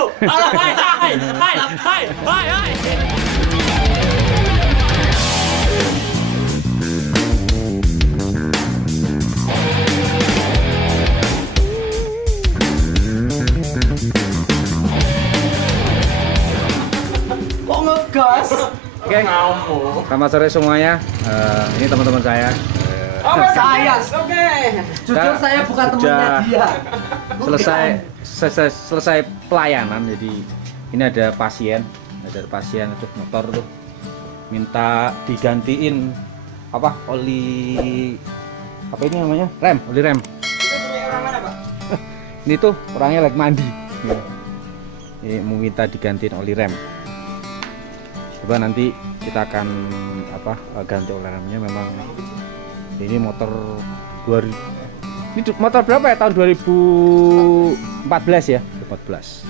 Kok ngegas? Oke, selamat sore semuanya. Ini teman-teman saya. Saya, jujur saya bukan temannya dia. Selesai pelayanan. Jadi ini ada pasien itu motor tuh minta digantiin apa oli apa ini namanya oli rem. Itu punya orang mana, Pak? Ini tuh orangnya lagi mandi. Ini mau minta digantiin oli rem. Coba nanti kita akan ganti oli remnya. Memang ini motor 2000. Ini motor berapa ya? Tahun 2014 ya? 14.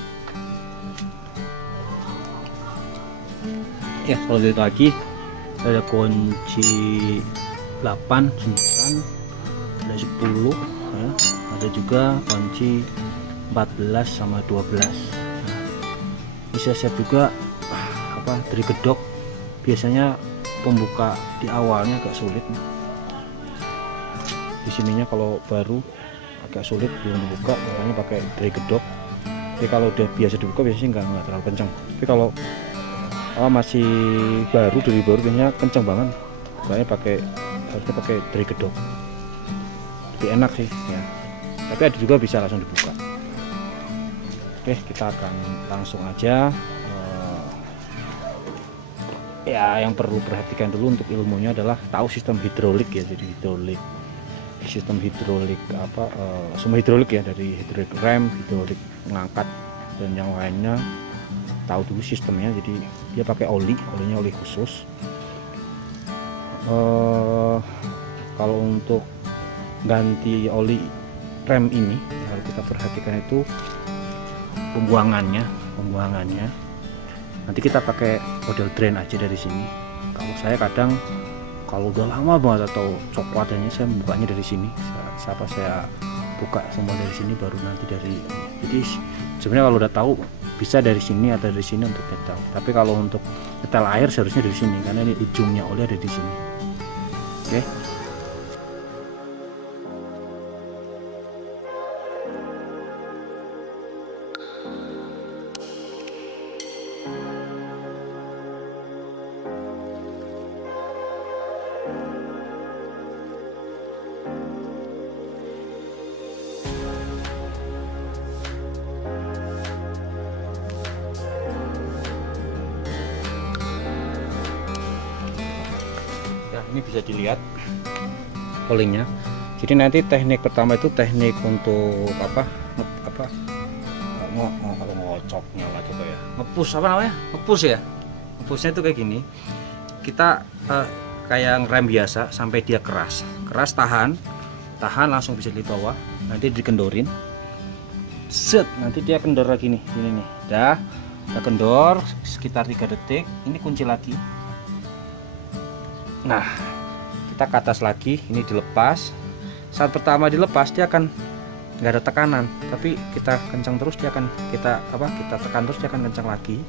Ya, kalau lihat lagi ada kunci 8, 9, ada 10 ya. Ada juga kunci 14 sama 12. Nah, bisa siap juga dari gedok. Biasanya pembuka di awalnya agak sulit. Di sininya kalau baru agak sulit belum dibuka, makanya pakai dari gedok. Tapi kalau udah biasa dibuka biasanya nggak terlalu kencang. Tapi kalau masih baru, dari baru biasanya kencang banget. Makanya harusnya pakai dari gedok. Lebih enak sih ya. Tapi ada juga bisa langsung dibuka. Oke, kita akan langsung aja. Ya, yang perlu perhatikan dulu untuk ilmunya adalah tahu sistem hidrolik ya. Jadi sistem hidrolik semua hidrolik ya, dari hidrolik rem, hidrolik mengangkat dan yang lainnya, tahu dulu sistemnya. Jadi dia pakai olinya oli khusus. Kalau untuk ganti oli rem ini harus kita perhatikan itu pembuangannya. Nanti kita pakai model drain aja dari sini. Kalau saya kadang kalau udah lama banget atau coklatnya, saya bukanya dari sini. Saya buka semua dari sini, baru nanti dari. Jadi sebenarnya kalau udah tahu bisa dari sini atau dari sini untuk nyetel. Tapi kalau untuk nyetel air seharusnya dari sini, karena ini ujungnya oli ada di sini. Oke. Ini bisa dilihat olinya. Jadi nanti teknik pertama itu teknik untuk kalau ngocoknya lah coba ya, ngepus ya. Ngepusnya itu kayak gini. Kita kayak rem biasa sampai dia keras tahan langsung bisa dibawa. Nanti dikendorin, set, nanti dia kendor lagi nih, ini nih, dah kita kendor sekitar 3 detik. Ini kunci lagi. Nah, kita ke atas lagi, ini dilepas. Saat pertama dilepas dia akan nggak ada tekanan, tapi kita kencang terus dia akan kita tekan terus dia akan kencang lagi.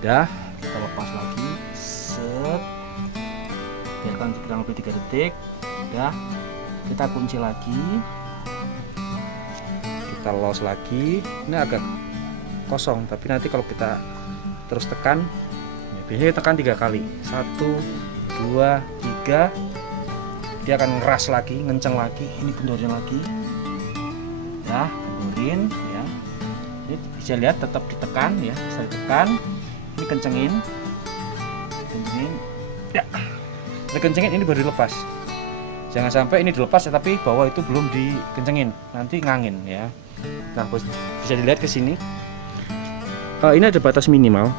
Dah, kita lepas lagi, set, biarkan kurang lebih 3 detik. Dah, kita kunci lagi, kita los lagi. Ini agak kosong, tapi nanti kalau kita terus tekan, ya, biasanya tekan 3 kali, 1, 2, 3, dia akan ngeras lagi, ngenceng lagi. Ini kendorin lagi ya, kendorin ya. Ini bisa lihat tetap ditekan ya, bisa ditekan. Ini kencengin ya, ini kencengin, ini baru dilepas. Jangan sampai ini dilepas ya, tapi bawah itu belum dikencengin, nanti ngangin ya. Nah, bisa dilihat ke sini. Ini ada batas minimal.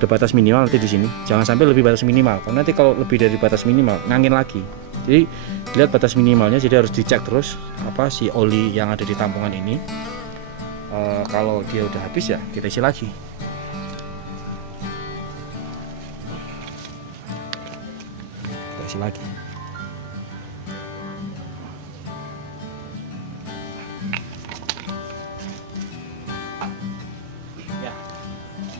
Nanti di sini. Jangan sampai lebih batas minimal. Karena nanti kalau lebih dari batas minimal ngangin lagi. Jadi lihat batas minimalnya. Jadi harus dicek terus si oli yang ada di tampungan ini. Kalau dia udah habis ya kita isi lagi. Kita isi lagi.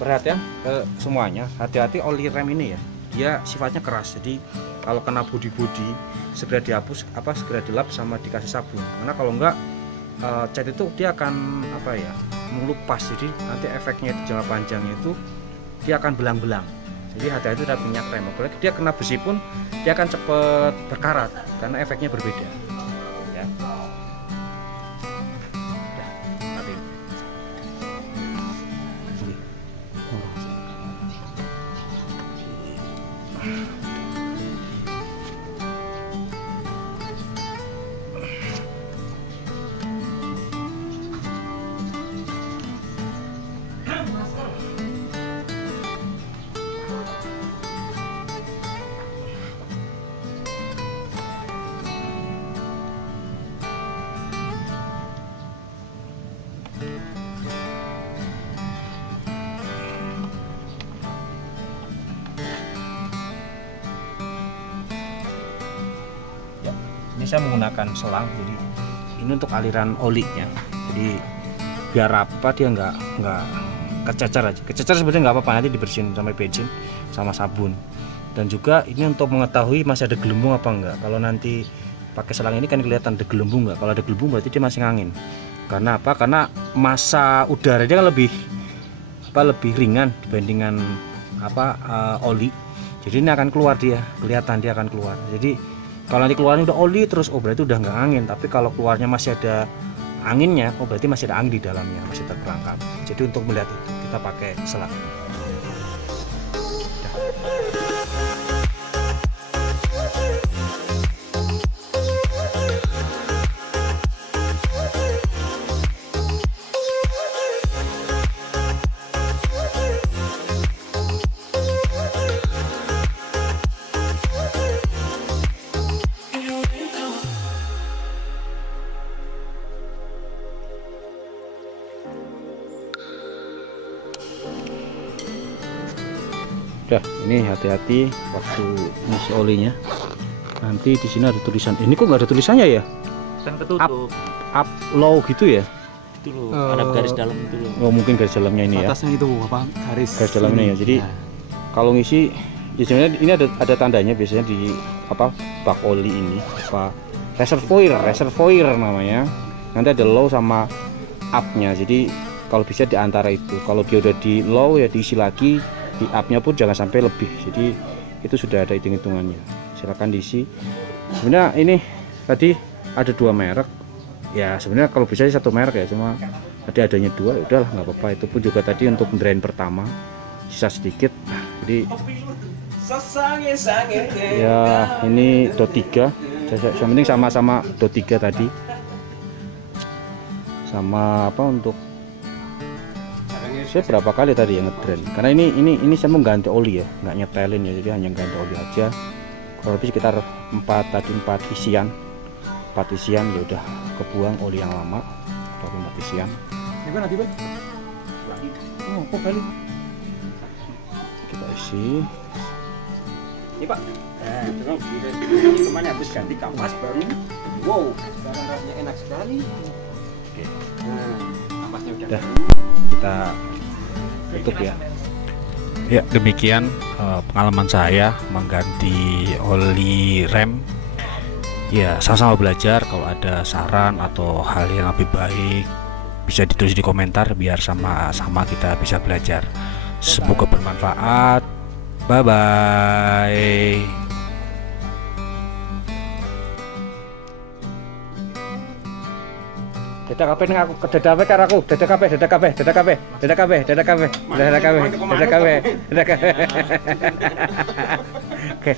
perhatian ke semuanya, hati-hati oli rem ini ya, dia sifatnya keras, jadi kalau kena bodi-bodi segera dihapus, segera dilap sama dikasih sabun, karena kalau enggak cat itu dia akan melupas, jadi nanti efeknya di jangka panjangnya itu dia akan belang-belang. Jadi hati-hati terhadap minyak rem, apalagi dia kena besi pun dia akan cepat berkarat karena efeknya berbeda ya. Ini saya menggunakan selang, jadi ini untuk aliran olinya, jadi biar apa dia nggak kececer aja. Kececer sebenarnya nggak apa-apa, nanti dibersihin sama bensin sama sabun. Dan juga ini untuk mengetahui masih ada gelembung apa enggak. Kalau nanti pakai selang ini kan kelihatan ada gelembung nggak. Kalau ada gelembung berarti dia masih angin. Karena apa? Karena massa udara dia kan lebih ringan dibandingkan oli. Jadi ini akan keluar, dia kelihatan dia akan keluar. Jadi kalau nanti keluarnya udah oli terus, berarti udah nggak angin. Tapi kalau keluarnya masih ada anginnya, berarti masih ada angin di dalamnya, masih terperangkap. Jadi untuk melihat itu kita pakai selang. Udah, ini hati-hati waktu ngisi olinya. Nanti di sini ada tulisan. Ini kok nggak ada tulisannya ya? Kan ketutup. Up low gitu ya? Itu loh, ada garis dalam itu loh. Oh, mungkin garis dalamnya ini ya. Atasnya itu garis dalamnya ya. Jadi kalau ngisi, ya sebenarnya ini ada tandanya biasanya di bak oli ini, reservoir namanya. Nanti ada low sama up-nya. Jadi kalau bisa di antara itu. Kalau dia udah di low ya diisi lagi. Di up-nya pun jangan sampai lebih, jadi itu sudah ada hitung-hitungannya. Silakan diisi. Sebenarnya ini tadi ada 2 merek ya, sebenarnya kalau bisa satu merek ya, cuma tadi adanya 2, ya udahlah nggak apa-apa. Itu pun juga tadi untuk drain pertama sisa sedikit, jadi ya ini dot 3 yang penting sama-sama dot 3 tadi, sama untuk saya berapa kali tadi yang ngedrain, karena ini saya mau ganti oli ya, nggak nyetelin ya, jadi hanya ganti oli aja. Kalau lebih sekitar 4 isian ya udah kebuang oli yang lama, 4 isian. Ini nanti Bang. Oh, kok kali kita isi Ini Pak. Terus ini kemana habis ganti kampas baru. Wow, sekarang rasanya enak sekali. Oke. Kampasnya udah kita tutup ya. Ya, demikian pengalaman saya mengganti oli rem. Ya, sama-sama belajar. Kalau ada saran atau hal yang lebih baik bisa ditulis di komentar biar sama-sama kita bisa belajar. Semoga bermanfaat. Bye bye. Dadah kabeh ning aku, dadah kabeh karo aku, dadah kabeh. Oke.